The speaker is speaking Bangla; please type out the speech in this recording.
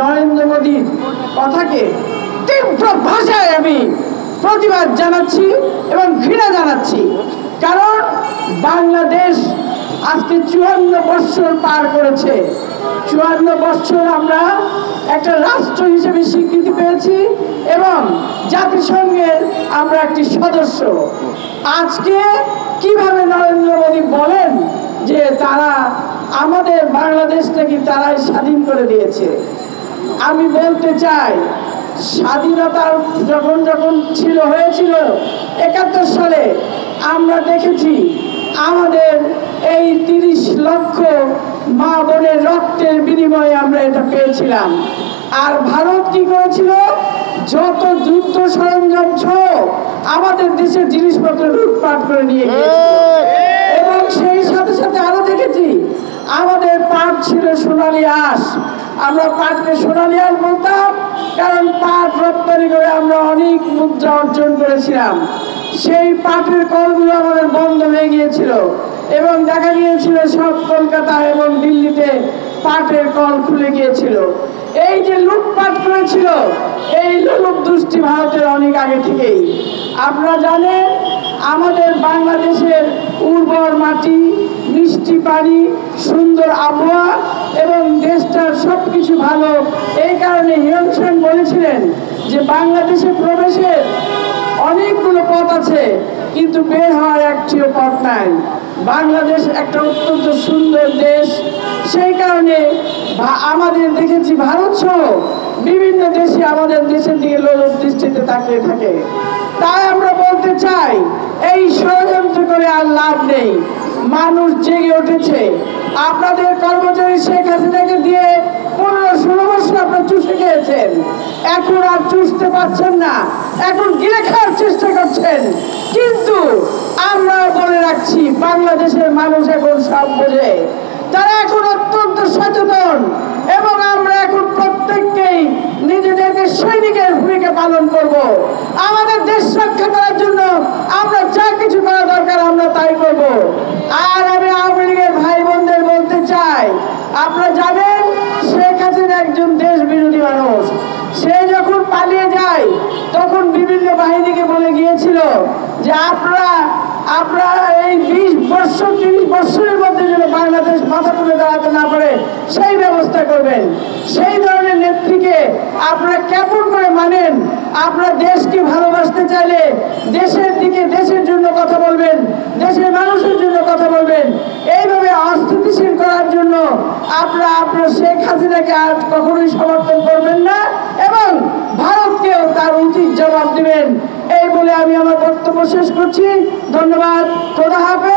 নরেন্দ্র মোদীর কথাকে তীব্র ভাষায় আমি প্রতিবাদ জানাচ্ছি এবং ঘৃণা জানাচ্ছি। কারণ বাংলাদেশ আজকে 54 বছর পার করেছে। 54 বছর আমরা একটা রাষ্ট্র হিসেবে স্বীকৃতি পেয়েছি এবং জাতিসংঘের আমরা একটি সদস্য। আজকে কিভাবে নরেন্দ্র মোদী বলেন যে তারা আমাদের বাংলাদেশটাকে তারাই স্বাধীন করে দিয়েছে? আমি বলতে চাই, স্বাধীনতার যখন হয়েছিল 71 সালে আমরা দেখেছি আমাদের এই 30 লক্ষ মা বোনের রক্তের বিনিময়ে আমরা এটা পেয়েছিলাম। আর ভারত কি করেছিল? যত যুদ্ধ সরঞ্জাম ছিল আমাদের দেশের জিনিসপত্র লুটপাট করে নিয়ে গিয়েছিল। এবং সেই সাথে সাথে আরো দেখেছি আমাদের পাট ছিল সোনালী আঁশ। আমরা পাটকে সোনালী আঁশ বলতাম, কারণ পাট রপ্তানি করে আমরা অনেক মুদ্রা অর্জন করেছিলাম। সেই পাটের কলগুলো আমাদের বন্ধ হয়ে গিয়েছিল এবং দেখা গিয়েছিল সব কলকাতা এবং দিল্লিতে পাটের কল খুলে গিয়েছিল। এই যে লুটপাট করেছিল, এই লোলুপ দুষ্টি ভারতের অনেক আগে থেকেই। আপনারা জানেন আমাদের বাংলাদেশের উর্বর মাটি, মিষ্টি পানি, সুন্দর আবহাওয়া এবং দেশটার সবকিছু ভালো। এই কারণে হিউয়েন সাং বলেছিলেন যে বাংলাদেশে প্রবেশের অনেকগুলো পথ আছে, কিন্তু বের হওয়ার একটিও পথ নাই। বাংলাদেশ একটা অত্যন্ত সুন্দর দেশ। সেই কারণে আমাদের দেখেছি ভারত সহ বিভিন্ন দেশে আমাদের দেশের দিকে লোলুপ দৃষ্টিতে তাকিয়ে থাকে। তাই আমরা বলতে চাই, এই ষড়যন্ত্র করে আর লাভ নেই। মানুষ জেগে উঠেছে। আপনাদের কর্মচারী শেখ হাসিনাকে দিয়ে 15-16 বছর আপনারা চুষে খেয়েছেন, এখন আর চুষতে পারছেন না, এখন গিলে খাওয়ার চেষ্টা করছেন। কিন্তু আমরা বলে রাখছি, বাংলাদেশের মানুষ এখন সব বোঝে, তারা এখন অত্যন্ত সচেতন এবং আমরা এখন প্রত্যেককেই নিজেদেরকে সৈনিকের ভূমিকা পালন করব। আমাদের দেশ রক্ষা করার জন্য আমরা যা কিছু করা দরকার আমরা তাই করব। আর আমি আওয়ামী লীগের ভাই বোনদের বলতে চাই, আপনারা জানেন শেখ হাসিনা একজন দেশ বিরোধী মানুষ। সে যখন পালিয়ে যায় তখন বিভিন্ন বাহিনীকে বলে গিয়েছিল যে আপনারা এই 20 বছর 30 বছরের মধ্যে যেন বাংলাদেশ মাথা তুলে দাঁড়াতে না পারে সেই ব্যবস্থা করবেন। সেই ধরনের নেত্রীকে আপনারা কেমন করে মানেন? আপনারা দেশকে ভালোবাসতে চাইলে দেশের দিকে, দেশের জন্য কথা বলবেন, দেশের মানুষের জন্য কথা বলবেন। এইভাবে অস্থিতিশীল করার জন্য আপনারা শেখ হাসিনাকে আর কখনোই সমর্থন করবেন না এবং ভারতকেও তার উচিত জবাব দিবেন। এই বলে আমি আমার বক্তব্য শেষ করছি। ধন্যবাদ। খোদা হাফেজ।